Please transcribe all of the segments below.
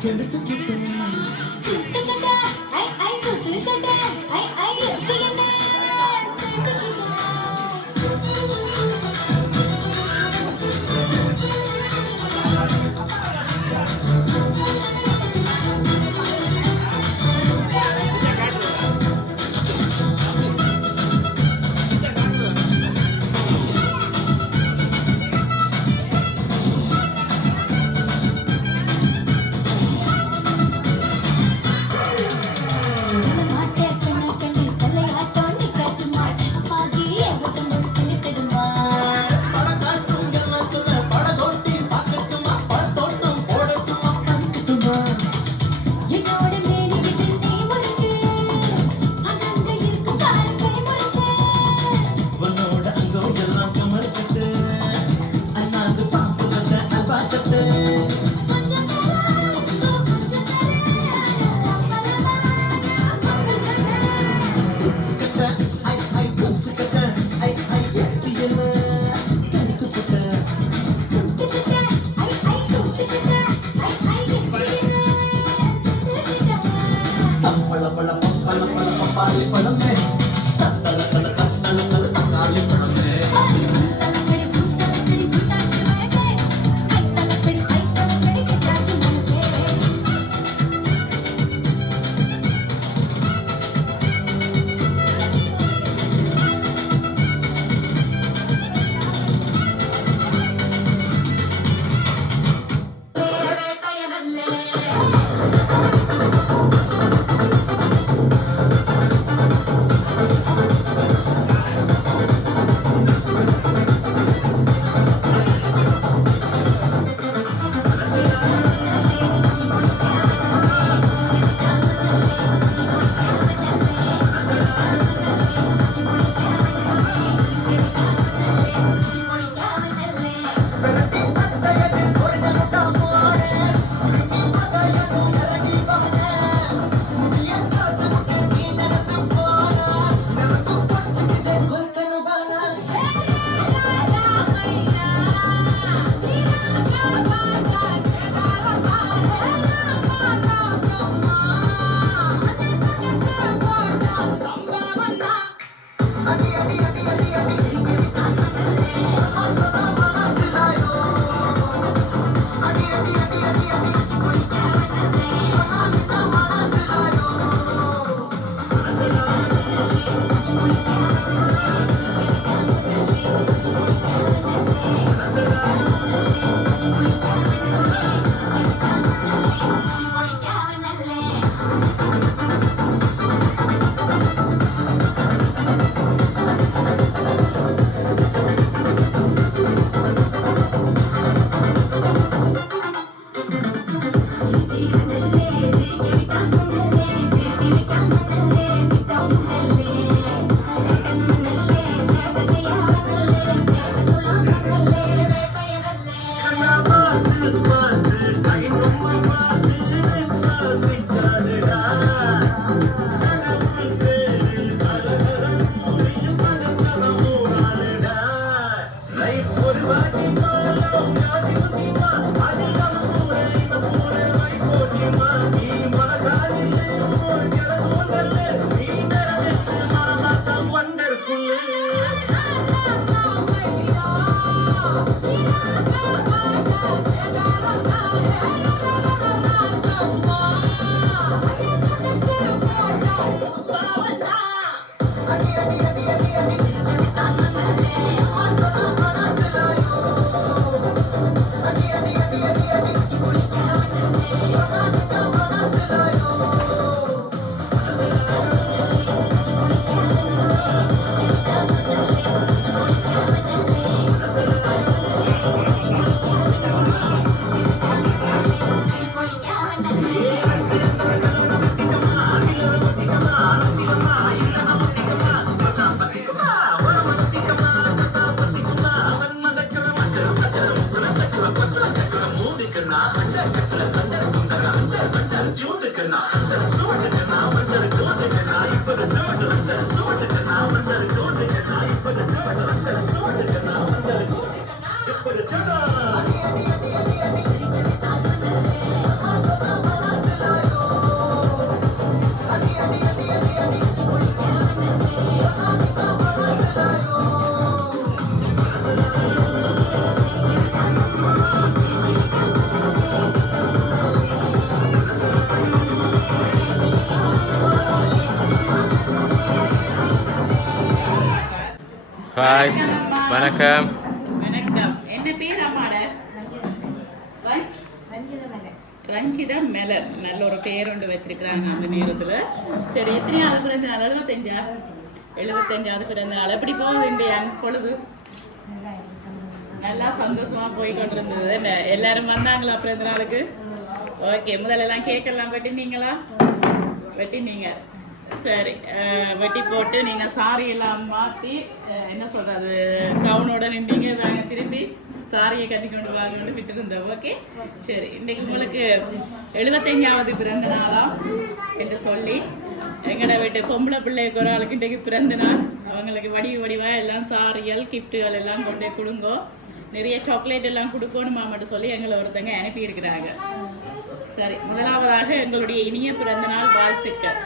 Don't வணக்கம். வணக்கம். என்ன பேர் அம்மாட? ரஞ்ச்- ரஞ்சிதா மெலர் நல்ல ஒரு பேர் ஒன்று வச்சிருக்கிறாங்க அந்த நேரத்தில். சரி எத்தனையாவது பிறந்த நாள்? எழுபத்தஞ்சா எழுபத்தஞ்சாவது பிறந்த நாள். எப்படி போகுது இந்த என் பொழுது நல்லா சந்தோஷமா போய் கொண்டிருந்தது. என்ன எல்லாரும் வந்தாங்களா பிறந்த நாளுக்கு? ஓகே முதல்ல எல்லாம் கேட்கலாம் வெட்டினீங்களா? வெட்டினீங்க. சரி uh, வெட்டி போட்டு நீங்க சாரி எல்லாம் மாத்தி uh, என்ன சொல்றது கவுனோட நின்றீங்க நாங்க திருப்பி சாரியை கட்டி கொண்டு வாங்கன்னு விட்டு இருந்தோம் ஓகே சரி இன்னைக்கு உங்களுக்கு எழுபத்தஞ்சாவது பிறந்த நாளா என்று சொல்லி எங்கட வீட்டு பொம்பளை பிள்ளைக்கு ஒரு ஆளுக்கு இன்றைக்கு பிறந்த நாள். அவங்களுக்கு வடிவு வடிவா எல்லாம் சாரியல் கிஃப்ட்டுகள் எல்லாம் கொண்டு கொடுங்கோ. நிறைய சாக்லேட் எல்லாம் கொடுக்கணுமா மட்டும் சொல்லி எங்களை ஒருத்தங்க அனுப்பி இருக்கிறாங்க சரி முதலாவதாக எங்களுடைய இனிய பிறந்த நாள் வாழ்த்துக்கள்.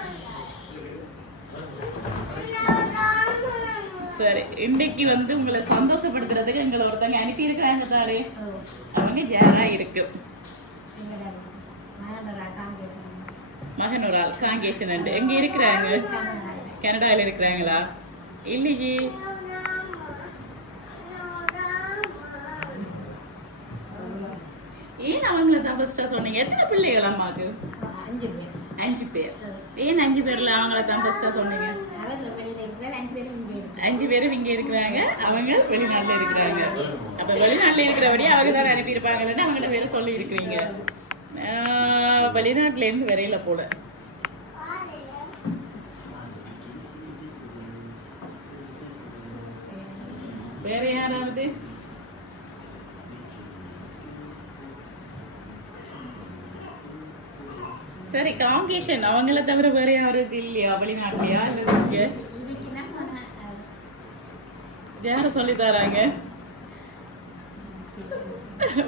சரி இன்னைக்கு வந்து உங்களை சந்தோஷப்படுத்துறதுக்கு எங்களை ஒருத்தங்க அனுப்பி இருக்கிறாங்க தாரே அவங்க யாரா இருக்கு? மகன் ஆள் காங்கேசன் அண்டு எங்க இருக்கிறாங்க? கனடால இருக்கிறாங்களா? இல்லையே. ஏன் அவங்கள தான் ஃபர்ஸ்டா சொன்னீங்க? எத்தனை பிள்ளைகள் அம்மாக்கு அஞ்சு பேர். அஞ்சு பேர். ஏன் அஞ்சு பேர்ல அவங்கள தான் ஃபர்ஸ்டா சொன்னீங்க அவங்க வெளியில இருக்கிறார் அஞ்சு பேரும் இங்கே இருக்கிறார் அஞ்சு பேரும் இங்க இருக்கிறாங்க. அவங்க வெளிநாட்டுல இருக்கிறாங்க. அப்ப வெளிநாட்டுல இருக்கிறபடி அவங்க தான் அனுப்பியிருப்பாங்கன்னு அவங்கள்ட்ட பேர சொல்லி இருக்கிறீங்க ஆஹ் வெளிநாட்டுல இருந்து வரையில போல. வேற யாராவது? சரி காங்கேஷன். அவங்கள தவிர வேற யாரும் இல்லையா? வெளிநாட்டிலையா? இல்லை இங்கே? யார சொல்லி தராங்க?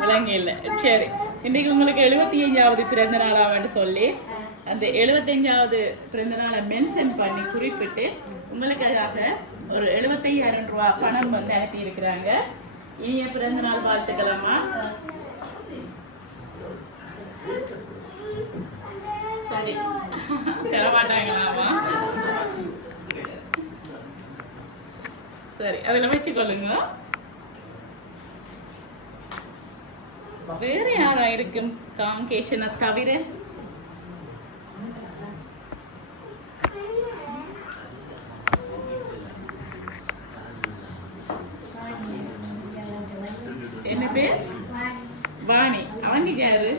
விளங்க இல்ல. சரி. இன்னைக்கு உங்களுக்கு எழுபத்தி அஞ்சாவது பிறந்த நாளாவன்னு சொல்லி அந்த எழுபத்தஞ்சாவது பிறந்த நாளை மென்ஷன் பண்ணி குறிப்பிட்டு உங்களுக்காக ஒரு எழுபத்தையாயிரம் ரூபா பணம் வந்து அனுப்பி இருக்கிறாங்க இனிய பிறந்த நாள் வாழ்த்துக்கலாமா சரி. தரமாட்டாங்களாமா? சரி அதில் வச்சுக்கொள்ளுங்க. வேற யாரா இருக்கும் காங்கேஷனை தவிர? என்ன பேர்? வாணி. அவங்க யாரு?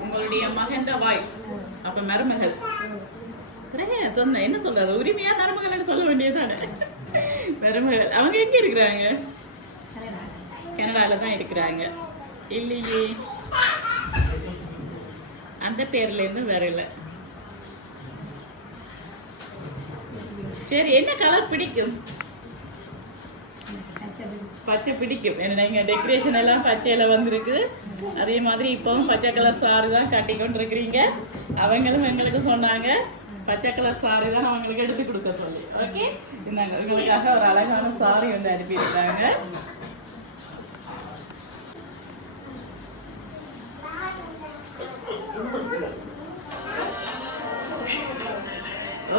உங்களுடைய மகன் வாய். அப்ப மருமகள். பிறகு சொன்ன என்ன சொல்றது உரிமையா மருமகள் சொல்ல வேண்டியதானே மருமகள் அவங்க எங்க இருக்கிறாங்க? கனடால தான் இருக்கிறாங்க. இல்லையே. அந்த பேர்ல இருந்து வரல. சரி என்ன கலர் பிடிக்கும்? பச்சை பிடிக்கும். என்ன இங்க டெக்கரேஷன் எல்லாம் பச்சையில வந்திருக்கு. அதே மாதிரி இப்பவும் பச்சை கலர் சாரு தான் கட்டி அவங்களும் எங்களுக்கு சொன்னாங்க. பச்சை கலர் சாரி தான் அவங்களுக்கு எடுத்து கொடுக்க சொல்லி ஓகே இந்தாங்க உங்களுக்காக ஒரு அழகான சாரி வந்து அனுப்பியிருக்காங்க.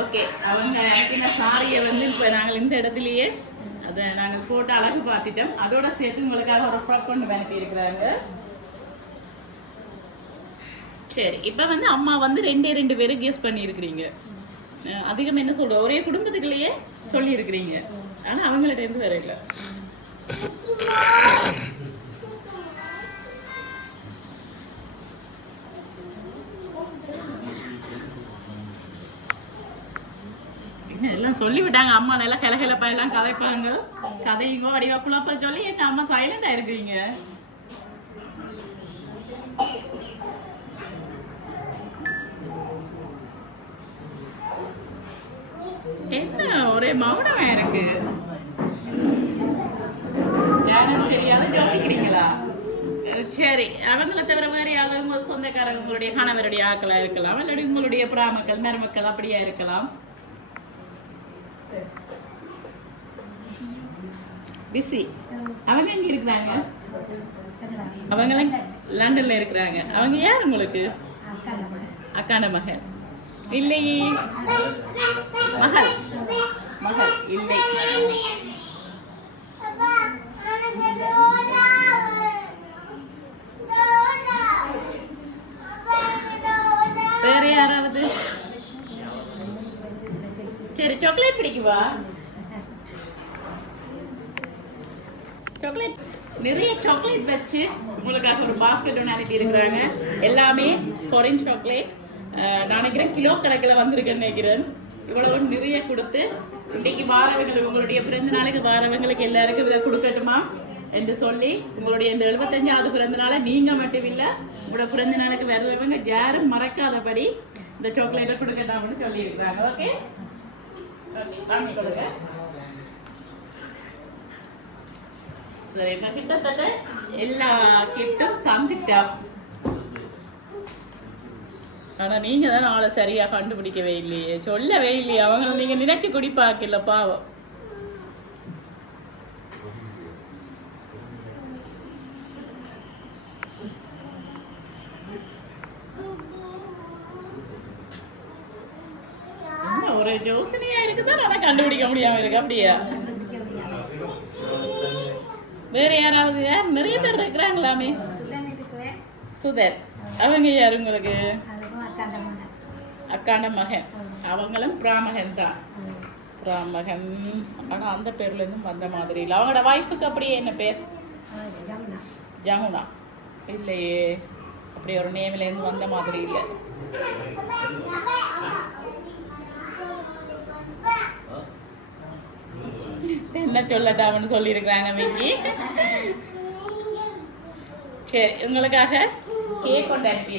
ஓகே அவங்க அனுப்பின சாரியை வந்து இப்போ நாங்கள் இந்த இடத்துலயே அதை நாங்கள் போட்டு அழகு பார்த்துட்டோம். அதோட சேர்த்து உங்களுக்காக ஒரு ஃப்ராக் கொண்டு அனுப்பி இருக்கிறாங்க சரி இப்போ வந்து அம்மா வந்து ரெண்டே ரெண்டு பேரும் கெஸ் பண்ணியிருக்கிறீங்க. அதிகம் என்ன சொல்ற ஒரே குடும்பத்துக்குள்ளேயே சொல்லியிருக்கிறீங்க. ஆனால் அவங்கள்ட்ட இருந்து வேற இல்லை. எல்லாம் சொல்லிவிட்டாங்க அம்மா நல்லா கிளகிழப்பா எல்லாம் கதைப்பாங்க. கதையுங்க வடிவா குழப்ப சொல்லி என்ன அம்மா சைலண்டா இருக்கீங்க என்ன ஒரே மௌனமா இருக்கு? யாருன்னு தெரியாத யோசிக்கிறீங்களா? சரி அவங்கள தவிர வேற யாராவது உங்க சொந்தக்காரங்க உங்களுடைய கணவருடைய ஆக்களா இருக்கலாம் இல்லாட்டி உங்களுடைய புறாமக்கள் மருமக்கள் அப்படியா இருக்கலாம். பிஸி. அவங்க எங்க இருக்கிறாங்க? அவங்களாம் லண்டன்ல இருக்கிறாங்க. அவங்க யார் உங்களுக்கு? அக்கான மகன். இல்லையே மகள். மகள் இல்லை. வேற யாராவது? சரி சாக்லேட் பிடிக்குவா சாக்லேட் நிறைய சாக்லேட் வச்சு உங்களுக்காக ஒரு பாஸ்கெட் ஒன்று அனுப்பியிருக்கிறாங்க. எல்லாமே ஃபாரின் சாக்லேட் நினைக்கிறேன் கிலோ கணக்கில் வந்திருக்கேன்னு நினைக்கிறேன். இவ்வளவு நிறைய கொடுத்து இன்னைக்கு வாரவங்களுக்கு உங்களுடைய பிறந்த நாளுக்கு வாரவங்களுக்கு எல்லாருக்கும் இதை கொடுக்கட்டுமா என்று சொல்லி உங்களுடைய இந்த எழுபத்தஞ்சாவது பிறந்த நாளை நீங்க மட்டும் இல்ல உங்களோட பிறந்த நாளுக்கு வர்றவங்க யாரும் மறக்காதபடி இந்த சாக்லேட்டை கொடுக்கட்டாம்னு சொல்லியிருக்கிறாங்க. ஓகே வாங்கி கொடுங்க சரி இப்போ கிட்டத்தட்ட எல்லா கிட்டும் தந்துட்டோம் ஆனா நீங்க தான் அவளை சரியா கண்டுபிடிக்கவே இல்லையே. சொல்லவே இல்லையே. அவங்கள நீங்க நினைச்சு குடிப்பாக்கல பாவம். ஒரு யோசனையா இருக்குதான் ஆனா கண்டுபிடிக்க முடியாம இருக்கு அப்படியா? வேற யாராவது? யார்? நிறைய பேர் இருக்கிறாங்களாமே. சுதர் அவங்க யார் உங்களுக்கு? அக்காண்ட மகன். அவங்களும் பிராமகன் தான். பிராமகன் ஆனா அந்த பேர்ல இருந்தும் வந்த மாதிரி இல்லை. அவங்களோட ஒய்ஃபுக்கு அப்படியே என்ன பேர்? ஜமுனா. இல்லையே. அப்படி ஒரு நேம்ல இருந்து வந்த மாதிரி இல்லை. என்ன சொல்லட்டாம்னு சொல்லியிருக்கிறாங்க மிக்கி. சரி உங்களுக்காக கேக் கொண்டு அனுப்பி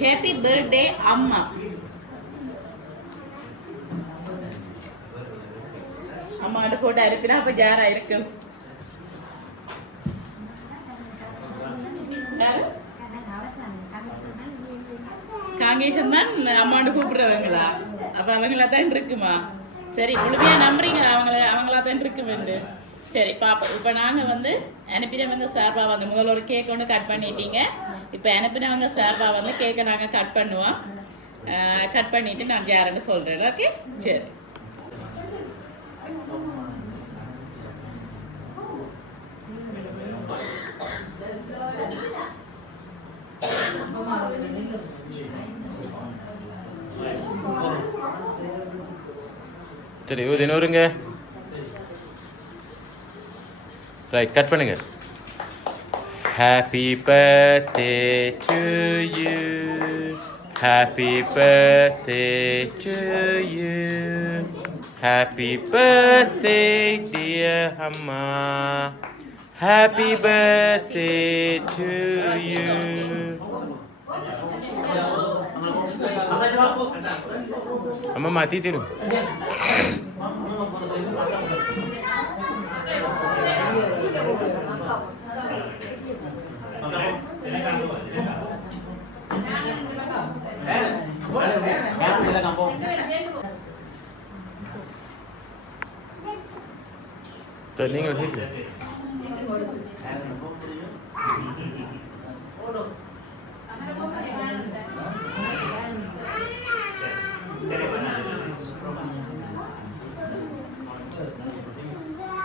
ஹேப்பி பர்த்டே அம்மா அம்மாட்ட போட்டா இருக்குன்னா அப்ப யாரா? இருக்கும் தான் காங்கேசன் தான் அம்மாண்டு கூப்பிடுறவங்களா? அப்ப அவங்களா தான் இருக்குமா? சரி முழுமையா நம்புறீங்களா? அவங்கள அவங்களா தான் இருக்குமெண்டு சரி பாப்போம். இப்போ நாங்கள் வந்து அனுப்பினவங்க சார்பாக வந்து முதல்ல ஒரு கேக் ஒன்று கட் பண்ணிட்டீங்க. இப்போ அனுப்பினவங்க சார்பாக வந்து கேக்கை நாங்கள் கட் பண்ணுவோம். கட் பண்ணிட்டு நான் யாருன்னு சொல்கிறேன் ஓகே சரி. சரி ஊதி ரைட் கட் பண்ணுங்க happy birthday to you happy birthday to you happy birthday dear அம்மா ஹாப்பி பர்த்டே டு யூ அம்மா மாத்தி தரும் சரி நீங்கள்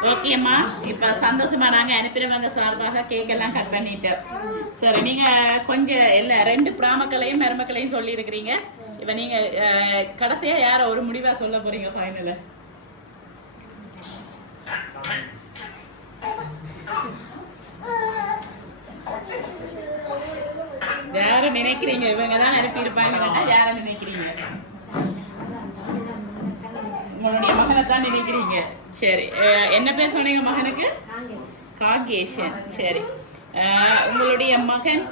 ஓகேம்மா இப்போ சந்தோஷமா நாங்கள் அனுப்பிடுவாங்க சார்பாக கேக்கெல்லாம் கட் பண்ணிட்டோம் சரி நீங்கள் கொஞ்சம் இல்லை ரெண்டு பிராமக்களையும் மருமக்களையும் சொல்லியிருக்கிறீங்க. இப்போ நீங்கள் கடைசியாக யாரை ஒரு முடிவாக சொல்ல போகிறீங்க ஃபைனலில் யாரை நினைக்கிறீங்க? இவங்க தான் அனுப்பியிருப்பாங்க யாரை நினைக்கிறீங்க? உங்களுடைய மகனை தான் நினைக்கிறீங்க. சரி. என்ன பேர் சொன்னீங்க மகனுக்கு? காங்கேஷன் சரி. உங்களுடைய மகன்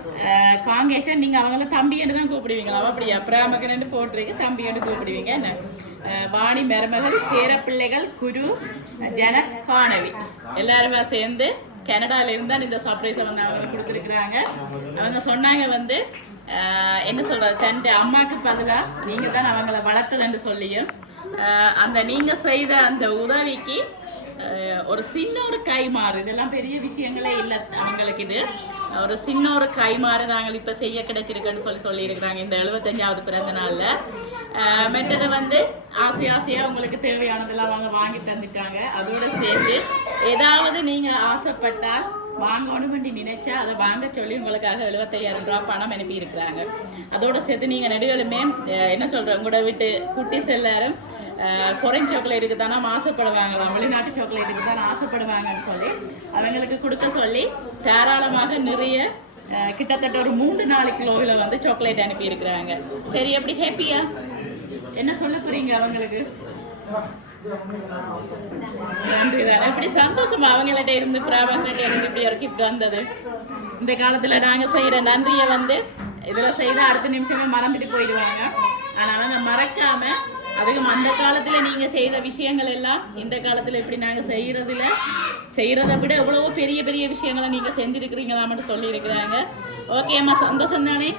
காங்கேஷன் நீங்க அவங்கள தம்பின்னு தான் கூப்பிடுவீங்களா? அப்படியா? பிராமகன் போட்டிருக்கு தம்பின்னு கூப்பிடுவீங்க. என்ன? வாணி மருமகள் பேரப்பிள்ளைகள் குரு ஜனத் காணவி. எல்லாருமே சேர்ந்து கனடால தான் இந்த சர்ப்ரைஸை வந்து அவங்க கொடுத்துருக்குறாங்க. அவங்க சொன்னாங்க வந்து என்ன சொல்றது தன் அம்மாக்கு பதிலாக நீங்கள் தான் அவங்கள வளர்த்ததுன்னு சொல்லியும் அந்த நீங்கள் செய்த அந்த உதவிக்கு ஒரு சின்ன ஒரு கைமாறு இதெல்லாம் பெரிய விஷயங்களே இல்லை அவங்களுக்கு இது. ஒரு சின்ன ஒரு கைமாறு நாங்கள் இப்போ செய்ய கிடைச்சிருக்குன்னு சொல்லி சொல்லியிருக்கிறாங்க இந்த எழுபத்தஞ்சாவது பிறந்த நாளில். மெட்டது வந்து ஆசை ஆசையாக உங்களுக்கு தேவையானதெல்லாம் அவங்க வாங்கி தந்துட்டாங்க. அதோட சேர்த்து ஏதாவது நீங்கள் ஆசைப்பட்டால் வாங்கணும் வேண்டி நினைச்சா அதை வாங்க சொல்லி உங்களுக்காக எழுபத்தையாயிரம் ரூபா பணம் அனுப்பி இருக்கிறாங்க அதோட சேர்த்து நீங்கள் நெடுகளுமே என்ன சொல்கிறேன் உங்களோட வீட்டு குட்டிஸ் எல்லாரும் ஃபாரின் சாக்லேட்டுக்கு தானே ஆசைப்படுவாங்களாம் வெளிநாட்டு சாக்லேட்டுக்கு தானே ஆசைப்படுவாங்கன்னு சொல்லி அவங்களுக்கு கொடுக்க சொல்லி தாராளமாக நிறைய கிட்டத்தட்ட ஒரு மூன்று நாலு கிலோவில் வந்து சாக்லேட் அனுப்பி இருக்கிறாங்க சரி எப்படி ஹேப்பியா என்ன சொல்ல போறீங்க அவங்களுக்கு? நன்றிதான் இப்படி சந்தோஷமா அவங்கள்ட்ட இருந்து பிராபங்கள்ட்ட இருந்து இப்படி ஒரு கிஃப்ட் வந்தது. இந்த காலத்துல நாங்க செய்யற நன்றியை வந்து இதுல செய்தால் அடுத்த நிமிஷமே மறந்துட்டு போயிடுவாங்க. அதனால அதை மறக்காம அதுவும் அந்த காலத்தில் நீங்கள் செய்த விஷயங்கள் எல்லாம் இந்த காலத்தில் இப்படி நாங்கள் செய்கிறதுல செய்கிறத விட எவ்வளவோ பெரிய பெரிய விஷயங்களை நீங்கள் செஞ்சுருக்கிறீங்களாமட்டு சொல்லியிருக்கிறாங்க. ஓகே அம்மா சந்தோஷம் தானே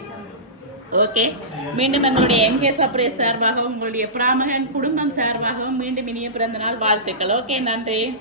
ஓகே மீண்டும் எங்களுடைய எம்கே சப்ரேஸ் சார்பாகவும் உங்களுடைய பிராமகன் குடும்பம் சார்பாகவும் மீண்டும் இனிய பிறந்த நாள் வாழ்த்துக்கள். ஓகே நன்றி.